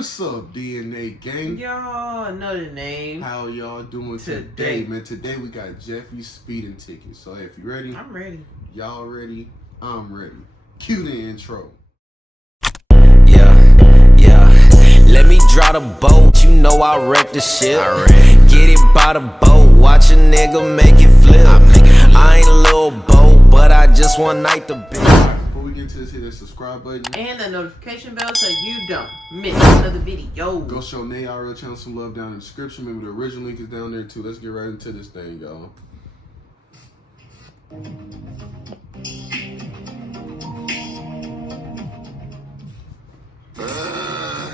What's up, D&A gang? Y'all know the name. How y'all doing today, man? Today we got Jeffys speeding tickets. So hey, if you ready? I'm ready. Y'all ready? I'm ready. Cue the intro. Yeah. Let me draw the boat. You know I wreck the shit. Get it by the boat. Watch a nigga make it flip. I ain't a little boat, but I just one night to be. Before we get into this, hit that subscribe button and the notification bell so you don't miss another video. Go show NaeYT channel some love down in the description. Maybe the original link is down there too. Let's get right into this thing, y'all.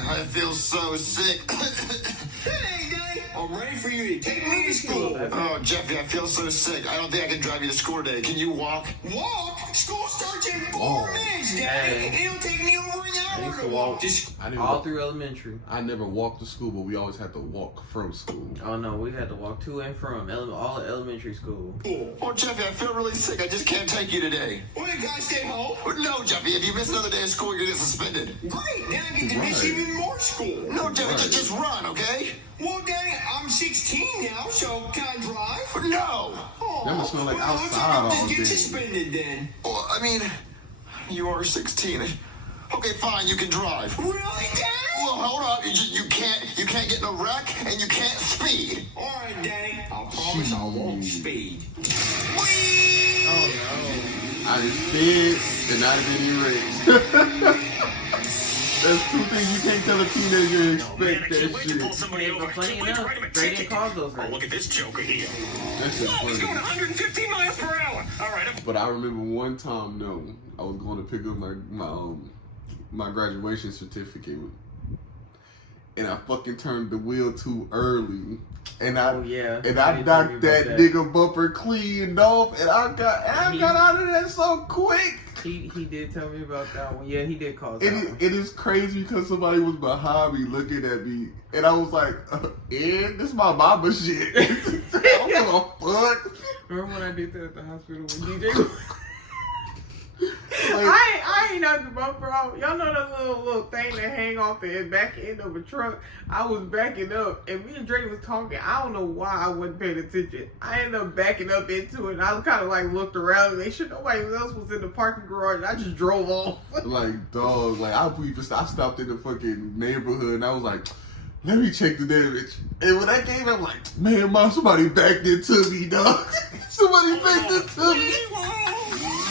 I feel so sick. Hey, Daddy, I'm ready for you to take me to school. Oh, Jeffy, I feel so sick. I don't think I can drive you to school today. Can you walk? Walk? School starts in 4 minutes, Daddy. It'll take me over an hour to walk to school. All through elementary. I never walked to school, but we always had to walk from school. Oh no, we had to walk to and from all elementary school. Oh, Jeffy, I feel really sick. I just can't take you today. Well, you gotta stay home. No, Jeffy, if you miss another day of school, you're gonna get suspended. Great, then I get to miss even more school. No, Jeffy, just run, okay? Well, Daddy, I'm 16 now, so can I drive? No. Oh, That must smell like well, outside all just day. get suspended then. Well, I mean, you are 16. Okay, fine, you can drive. Really, Daddy? Well, hold up. You can't get in a wreck, and you can't speed. All right, Daddy. I promise I won't speed. Oh no. I just said and not been erased. That's two things you can't tell a teenager and expect that shit. Somebody over. But funny Can't wait to enough, write him a Dre ticket. didn't cause those Oh, look at this joker here. That's just Whoa, he's funny. going 150 miles per hour. All right, But I remember one time, I was going to pick up my graduation certificate, and I fucking turned the wheel too early, and I knocked that nigga bumper clean off, and I got out of there so quick. He did tell me about that one. Yeah, he did cause that one. It is crazy because somebody was behind me looking at me, and I was like, Ed, this my mama shit. I don't give a fuck. Remember when I did that at the hospital with DJ? Like, I ain't knocked the bumper off. Y'all know that little thing that hang off the back end of a truck? I was backing up, and me and Dre was talking. I don't know why I wasn't paying attention. I ended up backing up into it, and I was kind of like looked around and make sure nobody else was in the parking garage, and I just drove off. like, dog, like, I stopped in the fucking neighborhood, and I was like, let me check the damage. And when I came, I'm like, man, mom, somebody backed into me, dog. Somebody backed into me.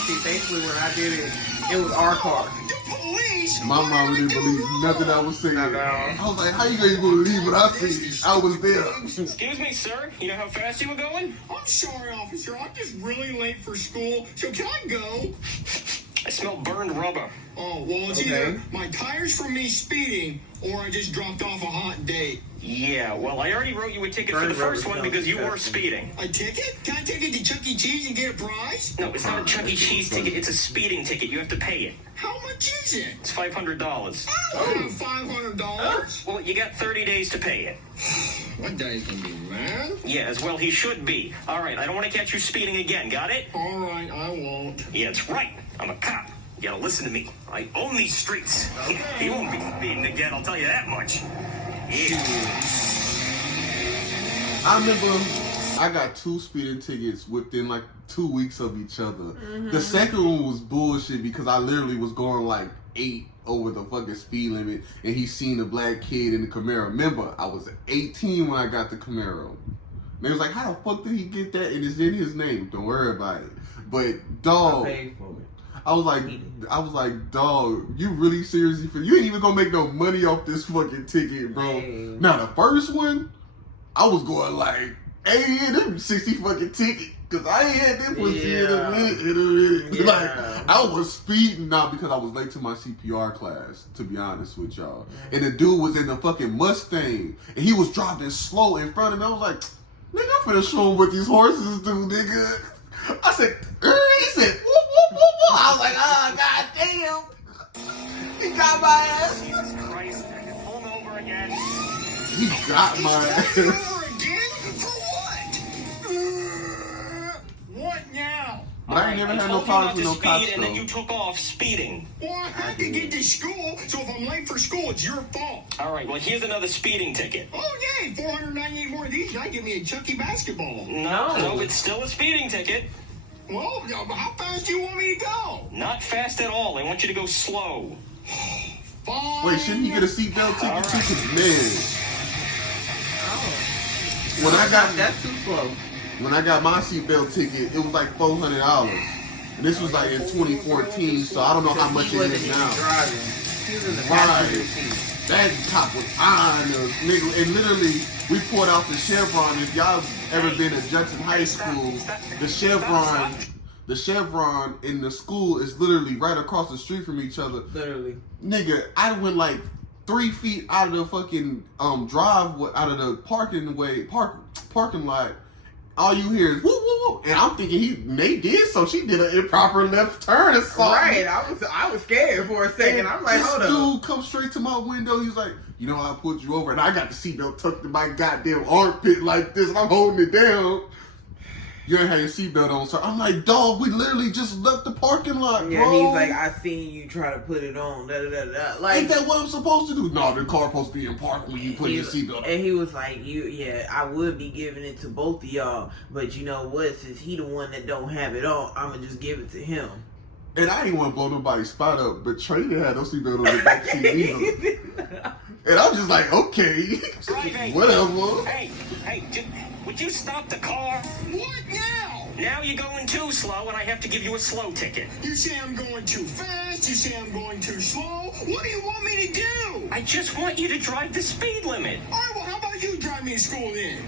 See, thankfully when I did it, it was our car. The police! My mom didn't believe nothing I was saying. I was like, how you gonna believe what I see? I was there. excuse me, sir. You know how fast you were going? I'm sorry, officer. I'm just really late for school. So can I go? I smell burned rubber. Oh, well, it's either my tires from me speeding or I just dropped off a hot date. Yeah, well, I already wrote you a ticket for the Burned first rubber one because you were sounds speeding. A ticket? Can I take it to Chuck E. Cheese and get a prize? No, it's not a Chuck E. Cheese ticket. It's a speeding ticket. You have to pay it. How much is it? It's $500. I don't have $500. Well, you got 30 days to pay it. My daddy's gonna be mad. Yeah, as well he should be. All right, I don't want to catch you speeding again. Got it? All right, I won't. Yeah, that's right. I'm a cop. You gotta listen to me. I own these streets. He won't be speeding again, I'll tell you that much. Yeah. I remember I got 2 speeding tickets within like 2 weeks of each other. The second one was bullshit because I literally was going like 8 over the fucking speed limit, and he seen a black kid in the Camaro. Remember, I was 18 when I got the Camaro. And they was like, how the fuck did he get that? And it's in his name. Don't worry about it. But dog, I paid for it. I was like, dog, you really seriously you ain't even gonna make no money off this fucking ticket, bro. Man. Now the first one, I was going like, hey, them 60 fucking ticket. Cause I ain't had them for in a minute. Yeah. Like, I was speeding now because I was late to my CPR class, to be honest with y'all. And the dude was in the fucking Mustang, and he was driving slow in front of me. I was like, nigga, I'm finna show him what these horses do, nigga. I said, he said, whoop, whoop, whoop, whoop. I was like, oh, goddamn. He got my ass. Jesus Christ, I can pull him over again. He got my ass. Over again? For what? What now? But I I never had no told you not problems with to no cops, speed, and then though. you took off speeding. Well, I had to get to school, so if I'm late for school, it's your fault. All right, well, here's another speeding ticket. Oh, yay, 498 more of these, and I give me a Chucky basketball. No, it's still a speeding ticket. Well, how fast do you want me to go? Not fast at all. I want you to go slow. Fine. Wait, shouldn't he get a seatbelt ticket too? 'Cause, man, when I got That's too slow. when I got my seatbelt ticket, it was like $400. And this was like in 2014, so I don't know how much He it wasn't is even now. driving. He was in the Right. passenger seat. That cop was eyeing us, nigga. And literally, we pulled out the Chevron. If y'all ever been to Judson High School, the Chevron in the school is literally right across the street from each other. Literally. Nigga, I went like 3 feet out of the fucking driveway, out of the parking lot. All you hear is whoop whoop whoop, and I'm thinking they did so. She did an improper left turn or something. Right, I was scared for a second. I'm like, this hold up. dude comes straight to my window. He's like, you know, I pulled you over, and I got the seatbelt tucked in my goddamn armpit like this, and I'm holding it down. You ain't had your seatbelt on, so I'm like, dog, we literally just left the parking lot, Yeah, bro. he's like, I seen you try to put it on. Da, da, da, da. Like, ain't that what I'm supposed to do? No, the car supposed to be in park when you put your seatbelt on. And he was like, I would be giving it to both of y'all, but you know what? Since he the one that don't have it on, I'ma just give it to him. And I ain't want to blow nobody's spot up, but Trey didn't have no seatbelt on the back seat either. And I'm just like, okay, whatever. Hey, would you stop the car? What now? Now you're going too slow, and I have to give you a slow ticket. You say I'm going too fast, you say I'm going too slow. What do you want me to do? I just want you to drive the speed limit. All right, well, how about you drive me to school then?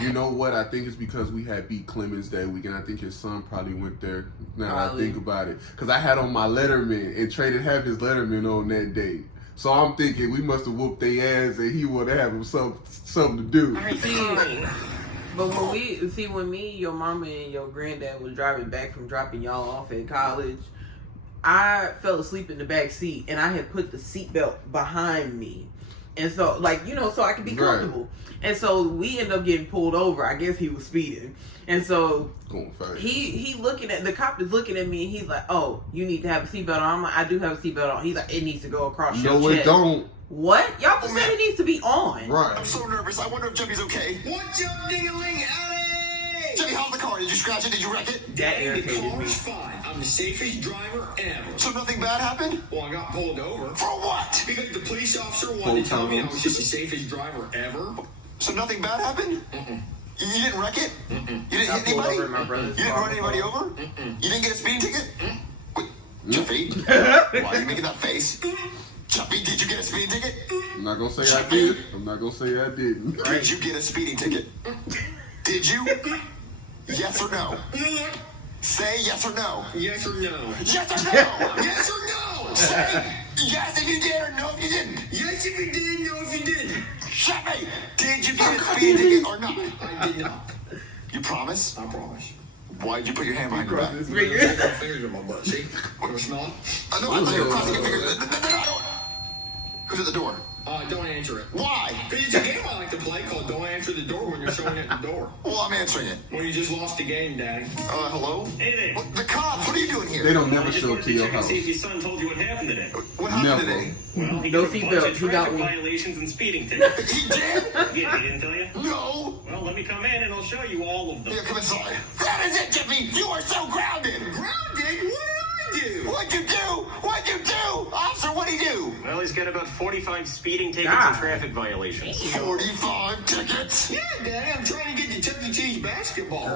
You know what? I think it's because we had beat Clemens that weekend. I think his son probably went there. Now that I think about it, because I had on my Letterman, and Trey didn't have his Letterman on that day. So I'm thinking we must have whooped their ass, and he would have him something to do. All right, fine. But when me, your mama, and your granddad was driving back from dropping y'all off at college, I fell asleep in the back seat, and I had put the seatbelt behind me, and so so I could be comfortable. And so we ended up getting pulled over. I guess he was speeding, and so he looking at the cop is looking at me, and he's like, "Oh, you need to have a seatbelt on." I'm like, "I do have a seatbelt on." He's like, "It needs to go across your chest." No, it don't. What? Y'all just said it needs to be on. Right. I'm so nervous. I wonder if Jeffy's okay. What's up, ding-a-ling, Ellie? Jeffy, how's the car? Did you scratch it? Did you wreck it? That The irritated me. car's fine. I'm the safest driver ever. So nothing bad happened? Well, I got pulled over. For what? Because the police officer wanted to tell me I was just the safest driver ever. So nothing bad happened? Mm-mm. You didn't wreck it? Mm-mm. You didn't hit anybody? You didn't run anybody over? Mm-mm. You didn't get a speeding ticket? Wait, Jeffy? Why are you making that face? Jeffy, did you get a speeding ticket? I'm not gonna say I did. I'm not gonna say I didn't. Did you get a speeding ticket? Did you? Yes or no? Say yes or no. Yes or no. Yes or no. Yes or no. Say yes if you did or no if you didn't. Yes if you did, no if you didn't. Jeffy, did you get a speeding ticket or not? I did not. You promise? I promise. Why'd you put your hand behind your back? Fingers in my butt. See? Want to smell it? No, I thought you were crossing your fingers. No. Who's at the door? Don't answer it. Why? Because it's a game I like to play called Don't Answer the Door when you're showing at the door. Well, I'm answering it. Well, you just lost the game, Daddy. Hello? Hey there. What, the cops, what are you doing here? They don't I never just show wanted up to to your check and house. see if your son told you what happened today. What happened Never. today? Well, he No got a bunch seatbelt. of He got traffic one. violations and speeding tickets. He did? Yeah, he didn't tell you? No. Well, let me come in and I'll show you all of them. Yeah, come inside. That is it, Jeffy. You are so grounded. Grounded? What did I do? What'd you do? What'd you do? Officer, what'd he do? Well, he's got about 45 speeding tickets God. and traffic violations. 45 tickets? Yeah, Daddy, I'm trying to get the Chuck E. Cheese basketball.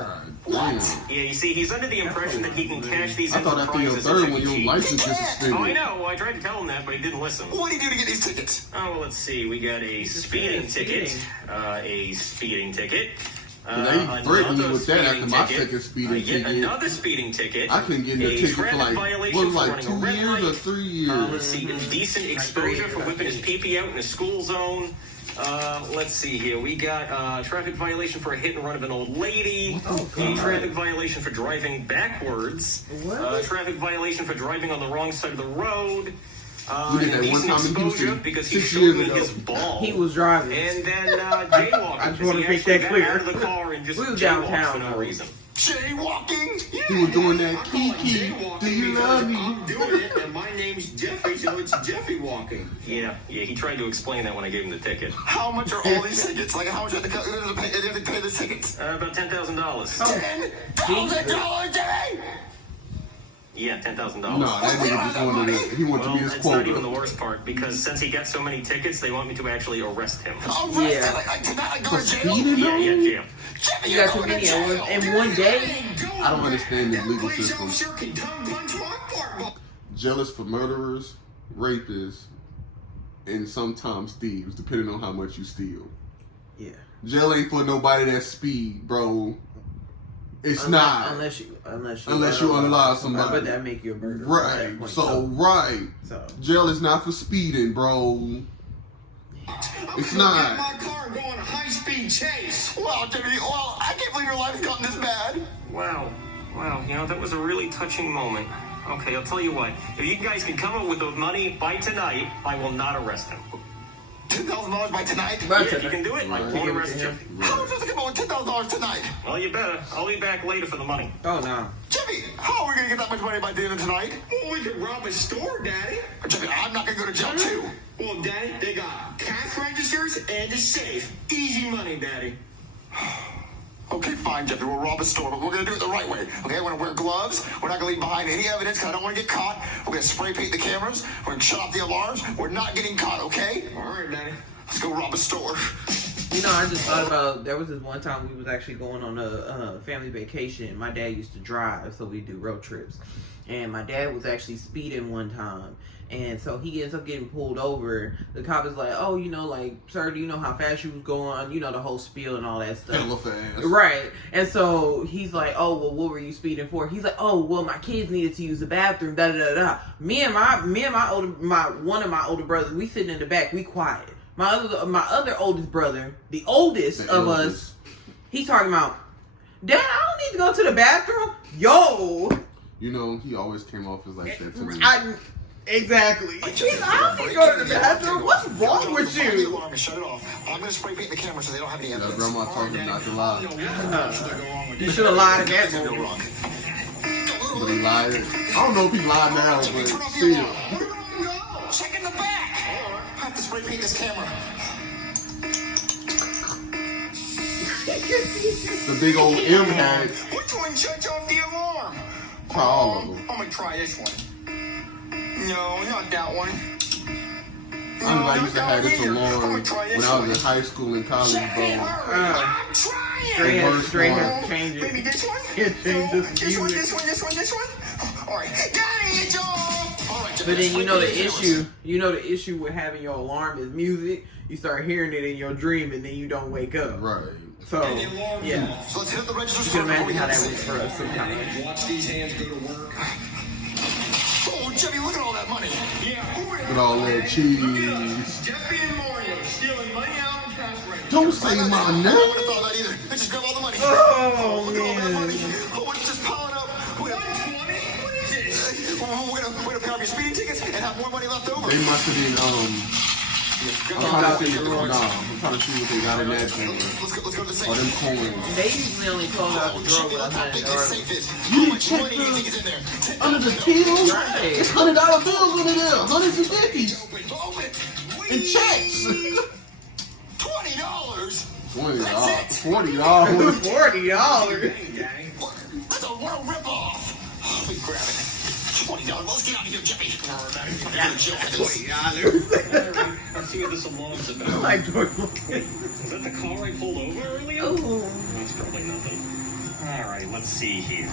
What? Yeah, you see, he's under the impression that he can cash these I in thought for after your prizes at third Chuck one, E. your Cheese. license is suspended. Oh, I know. Well, I tried to tell him that, but he didn't listen. What do you do to get these tickets? Oh, well, let's see. We got a speeding ticket. A speeding ticket. They threatened me with that after speeding my ticket, second speeding yet ticket. another speeding ticket. I couldn't get in the a ticket for traffic like, violation what was for like running a 2 red years or light. 3 years? Let's see, indecent exposure for whipping his pee-pee out in a school zone. Let's see here. We got traffic violation for a hit and run of an old lady. A traffic violation for driving backwards. Traffic violation for driving on the wrong side of the road. We did that one Indecent time in exposure Houston because he 6 showed years me ago. his ball. He was driving. And then jaywalking. I just because wanna he make actually that got clear. out of the car and just We was jaywalked downtown, for no though. reason. Jaywalking? He was doing that Kiki. Do you love me? I'm doing it, and my name's Jeffy, so it's Jeffy walking. Yeah, he tried to explain that when I gave him the ticket. How much are all these tickets? Like, how much do you have to pay the tickets? About $10,000. $10,000, Jimmy! Yeah, $10,000. No, that nigga just wanted to. He wanted to be his it's not even the quota. worst part, because since he got so many tickets, they want me to actually arrest him. Yeah. Like tonight, go For to jail? speeding, Yeah, though? jail. Jimmy, You you're got too going to many jail. in one day. I don't understand the legal system. Sure can tongue punch my fart ball. Jealous for murderers, rapists, and sometimes thieves, depending on how much you steal. Yeah. Jail ain't for nobody that speed, bro. It's not. Unless you unalive somebody. But that make you a murderer. Right. Point. So, So jail is not for speeding, bro. It's I'm not. gonna get my car and go on a high-speed chase. Wow, Jimmy, well, I can't believe your life's gotten this bad. Wow, that was a really touching moment. Okay, I'll tell you what. If you guys can come up with the money by tonight, I will not arrest him. $10,000 by tonight? Yeah, if you can do it, I Right. won't arrest you. How much does it come out with $10,000 tonight? Well, you better. I'll be back later for the money. oh no. Jimmy, how are we going to get that much money by the end of tonight? Well, we could rob a store, Daddy. Jimmy, I'm not going to go to jail, too. Well, Daddy, they got cash registers and a safe. Easy money, Daddy. Okay, fine, Jeffy. We'll rob a store, but we're going to do it the right way. Okay, we're going to wear gloves. We're not going to leave behind any evidence because I don't want to get caught. We're going to spray paint the cameras. We're going to shut off the alarms. We're not getting caught, okay? All right, Daddy. Let's go rob a store. You know, I just thought about, there was this one time we was actually going on a family vacation. My dad used to drive, so we do road trips. And my dad was actually speeding one time. And so he ends up getting pulled over. The cop is like, oh, you know, like, sir, do you know how fast you was going? You know, the whole spiel and all that stuff. Hella fast. Right. And so he's like, oh, well, what were you speeding for? He's like, oh, well, my kids needed to use the bathroom, one of my older brothers, we sitting in the back, we quiet. My other oldest brother, the oldest of us, he's talking about, Dad, I don't need to go to the bathroom. Yo. You know, he always came off as like that to me. Exactly. I don't need to go to the bathroom. What's wrong with Find the you? alarm and shut it off. I'm going to spray paint the camera so they don't have any That evidence. grandma told him not to lie. You should have lied at that Go moment. wrong. But he lied. I don't know if he lied now, but Turn off the still. alarm. Where do we go? Check in the back. I have to spray paint this camera. The big old M had Which one shuts off the alarm? try all of them. I'm gonna try this one. No, not that one. I used to have this alarm when I was in high school and college, bro. I'm trying. Straight has changed Maybe it. this one? It changes This one, music. this one, this one, this one? All right. Daddy, it's off! All right, But then you know the issue with having your alarm is music. You start hearing it in your dream and then you don't wake up. Right. So yeah, So let's hit up the registers you can first before we imagine how hit that the works safe. for us sometimes. Watch these hands go to work. Oh, Jimmy, look at all that money. Yeah, who is Look at all that cheese. Jeffy and Mario stealing money out of cash register. Don't say my I wouldn't name. have thought that either. Let's just grab all the money. Oh Look at all that money. man. Oh, it's just piling up. We're 120? What is this? gonna pay off your speeding tickets and have more money left over. They must have been, I'm trying to see what they got in that thing. Let's go to the safe. All them coins. They usually only close out the drawer Jimmy, with look how big this $100. safe is. You How didn't much check money do you think is in there? Under the table? Right. It's $100 bills under there. Hundreds and fifties. Open it. And checks. $20. $20. That's it. $40. $40. Look, that's a world ripoff. Let me grab it. $20. Let's get out of here, Jeffy. Let's see what this alarm's about. Like George Is that the car I pulled over earlier? Ooh. That's probably nothing. Alright, let's see here.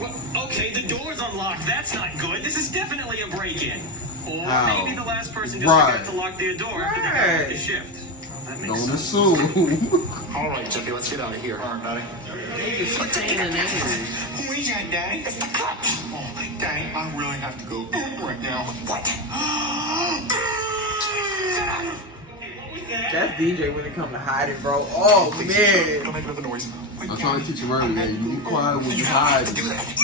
Well, okay, the door's unlocked. That's not good. This is definitely a break-in. Or Wow. maybe the last person just Right. forgot to lock their door after they got off the shift. Well, that makes Don't sense. assume. All right, Jeffy, let's get out of here. All right, buddy. Saying the name. Who is that, Daddy? It's the cops. Oh, Daddy, I really have to go right now. What? That's DJ when it comes to hiding, bro. Oh Don't man. make another noise. I'm trying to teach him earlier. You be quiet when you hide. Do that.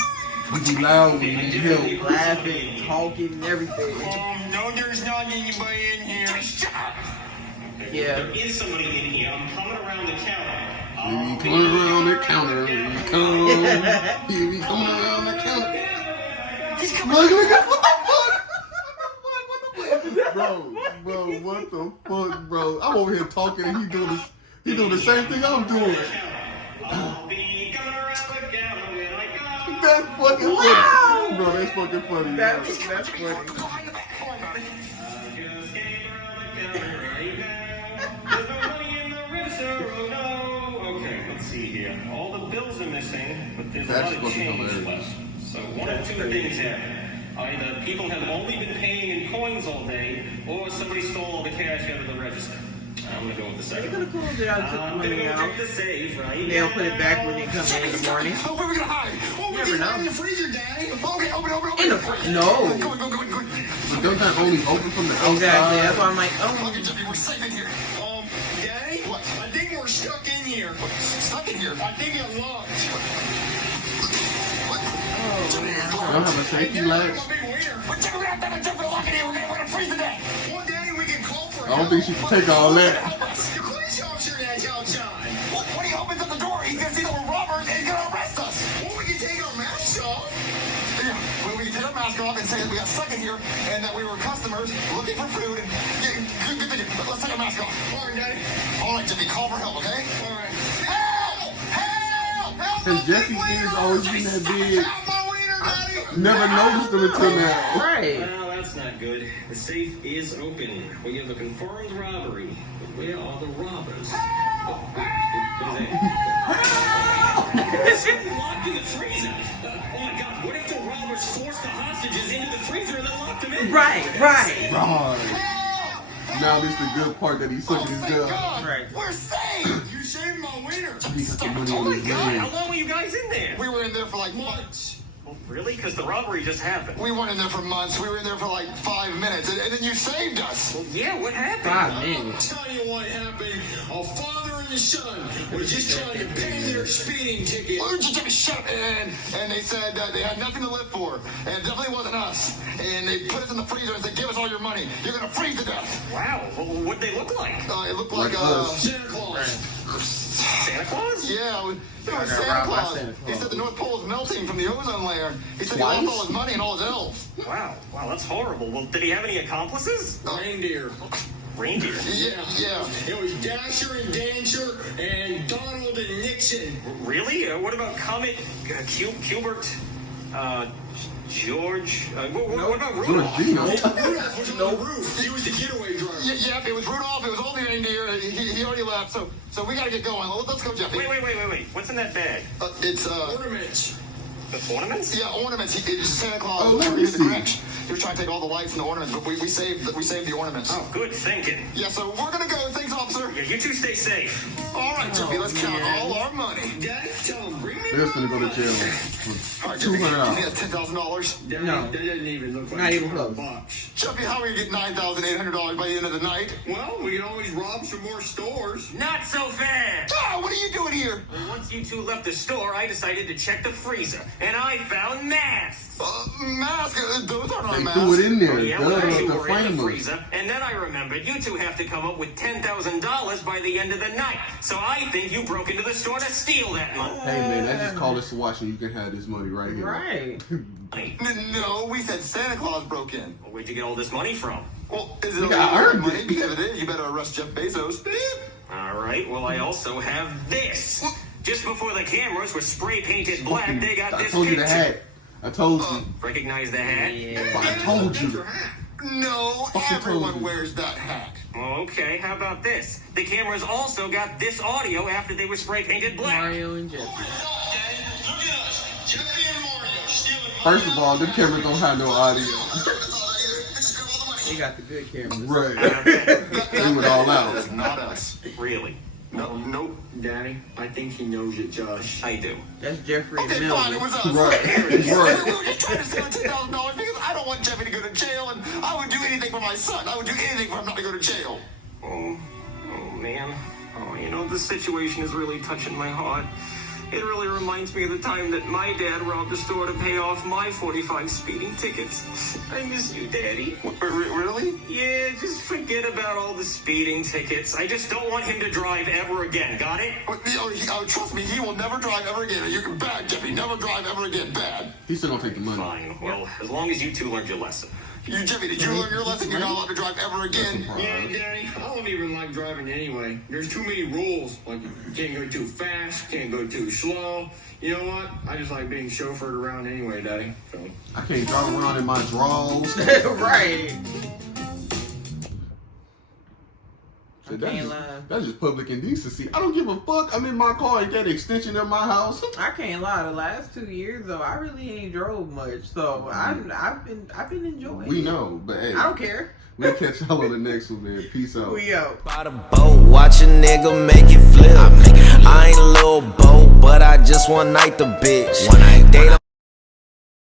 You be loud when you need help. Laughing, talking, and everything. No, there's not anybody in here. Okay, Yeah. There is somebody in here. I'm coming around the counter. He be coming around the counter. He be coming around the counter. He's coming. Look, what the fuck, bro? I'm over here talking and he doing the same thing I'm doing. I'll be coming around the counter when I come. That's fucking funny. Bro, that's fucking funny. That's funny. Just came around the counter right now. There's no money in the register, oh no. Okay, let's see here. All the bills are missing, but there's a That's lot of fucking change hilarious. left. So one of two things happen. Either people have only been paying in coins all day, or somebody stole all the cash out of the register. I'm gonna go with the They're second. gonna close it out and took the I'm gonna money go out. check the safe right They'll now. put it back when they come in the morning. Oh, where are we gonna hide? Oh, we Never can know. hide in the freezer, Daddy. Okay, open. In the freezer? No. Go. Don't that only open from the outside? Exactly. That's why I'm like, oh. Okay, Jeffy, we're safe in here. Daddy? What? I think we're stuck in here. Stuck in here. I think I'm locked. Don't have a safety latch. But Jeffy, we're not done with Jeffy lock in here. We're gonna freeze to death. Well, Daddy, we can call for I don't think she can take all that. Help us. The police officer that's outside. When he opens up the door, he's gonna see that we're robbers and he's gonna arrest us. Well, we can take our masks off. Yeah, well, we can take our mask off and say that we got stuck in here and that we were customers looking for food. And good thinking. Let's take our mask off. All right, Daddy. All right, Jeffy, call for help, okay? All right. Help! Help! Help! Cause my Jeffy big is wiener! always been that big. Help my wiener, Daddy. Never noticed them until now. Right. Well, that's not good. The safe is open. We have a confirmed robbery. But where are the robbers? What is that? It's locked in the freezer. Oh my God! What if the robbers forced the hostages into the freezer and then locked them in? Right. God. Now this the good part that he's sucking his Thank gun. God! Right. We're saved! You saved my wiener. He got the money Oh on my his God! How leg. long were you guys in there? We were in there for like Months. Well, really? Because the robbery just happened. We weren't in there for months. We were in there for like 5 minutes, and then you saved us. Well, yeah. What happened? 5 I'll minutes. tell you what happened. A father and a son were just trying to pay their speeding ticket. Why don't you just shut up? And they said that they had nothing to live for, and it definitely wasn't us. And they put us in the freezer and said, "Give us all your money. You're gonna freeze to death." Wow. Well, what'd they look like? It looked like Like us. Santa Claus. Santa Claus? Yeah, it got was Santa robbed by Claus. Santa He Claus. said the North Pole is melting from the ozone layer. He said he Twice? lost all his money and all his elves. Wow. Wow. That's horrible. Well, did he have any accomplices? Reindeer. Reindeer. Yeah. It was Dasher and Dancer and Donald and Nixon. Really? What about Comet, Hubert, George? What about Rudolph? Georgino. Rudolph was on the roof. He was the getaway driver. Yeah, it was Rudolph. It was all the reindeer. He already left, so we gotta get going. Let's go, Jeffy. Wait. What's in that bag? It's Ornaments. The ornaments? Yeah, ornaments. It's Santa Claus. Oh, let me He was the see. Grinch. He was trying to take all the lights and the ornaments, but we saved the ornaments. Oh, good thinking. Yeah, so we're gonna go. Thanks, officer. Yeah, you two stay safe. All right, Jeffy, let's count all our money. Daddy, tell him, bring me They're just gonna go to jail All right, for Jeffy, you $200. think that's $10,000? Daddy, No. that doesn't even look like Not even $200 close. bucks. Jeffy, how are we gonna get $9,800 by the end of the night? Well, we can always rob some more stores. Not so fast. Ah, what are you doing here? Once you two left the store, I decided to check the freezer, and I found masks. Mask. Those aren't our They masks. threw it in there. Yeah, Duh, well, you the were in the framers. freezer, and then I remembered you two have to come up with $10,000 by the end of the night. So I think you broke into the store to steal that money. Hey man, I just call this watch and you can have this money right here. Right. No, we said Santa Claus broke in. Well, where'd you get all this money from? Well, is it You illegal got to earned money? it. Because if it is, you better arrest Jeff Bezos. All right, well, I also have this. Just before the cameras were spray painted black, they got I this told you the picture. hat. I told you. Recognize the hat? Yeah. I told you. No, Fucking everyone told you. wears that hat. Okay, how about this? The cameras also got this audio after they were spray painted black. Mario and Jeffy. Look at us. Jeffy and Mario stealing First of all, them cameras don't have no audio. They got the good cameras. Right. Okay. They were all out. That's not us. Really? No, nope. Daddy, I think he knows it, Josh. I do. That's Jeffrey and Okay, fine, it was Melvin. us. Right. We Right. were just trying to steal $10,000 because I don't want Jeffy to go to jail, and I would do anything for my son. I would do anything for him not to go to jail. Oh man. Oh, you know, this situation is really touching my heart. It really reminds me of the time that my dad robbed the store to pay off my 45 speeding tickets. I miss you, Daddy. Really? Yeah, just forget about all the speeding tickets. I just don't want him to drive ever again. Got it? Trust me, he will never drive ever again. You can bad, Jeffy. Never drive ever again. Bad. He's still gonna take the money. Fine. Well, as long as you two learned your lesson. Jeffy, did you learn your lesson? You're not allowed to drive ever again. Yeah, Daddy, I don't even like driving anyway. There's too many rules. Like, you can't go too fast, can't go too slow. You know what? I just like being chauffeured around anyway, Daddy. So. I can't drive around in my drawers. Right. That's just public indecency. I don't give a fuck. I'm in my car and got an extension in my house. I can't lie. The last 2 years though, I really ain't drove much, so I've been enjoying. We it. know, but hey, I don't care. We'll catch y'all on the next one, man. Peace out. We out. By the boat, watch a nigga make it flip. I ain't a little boat, but I just one night the bitch.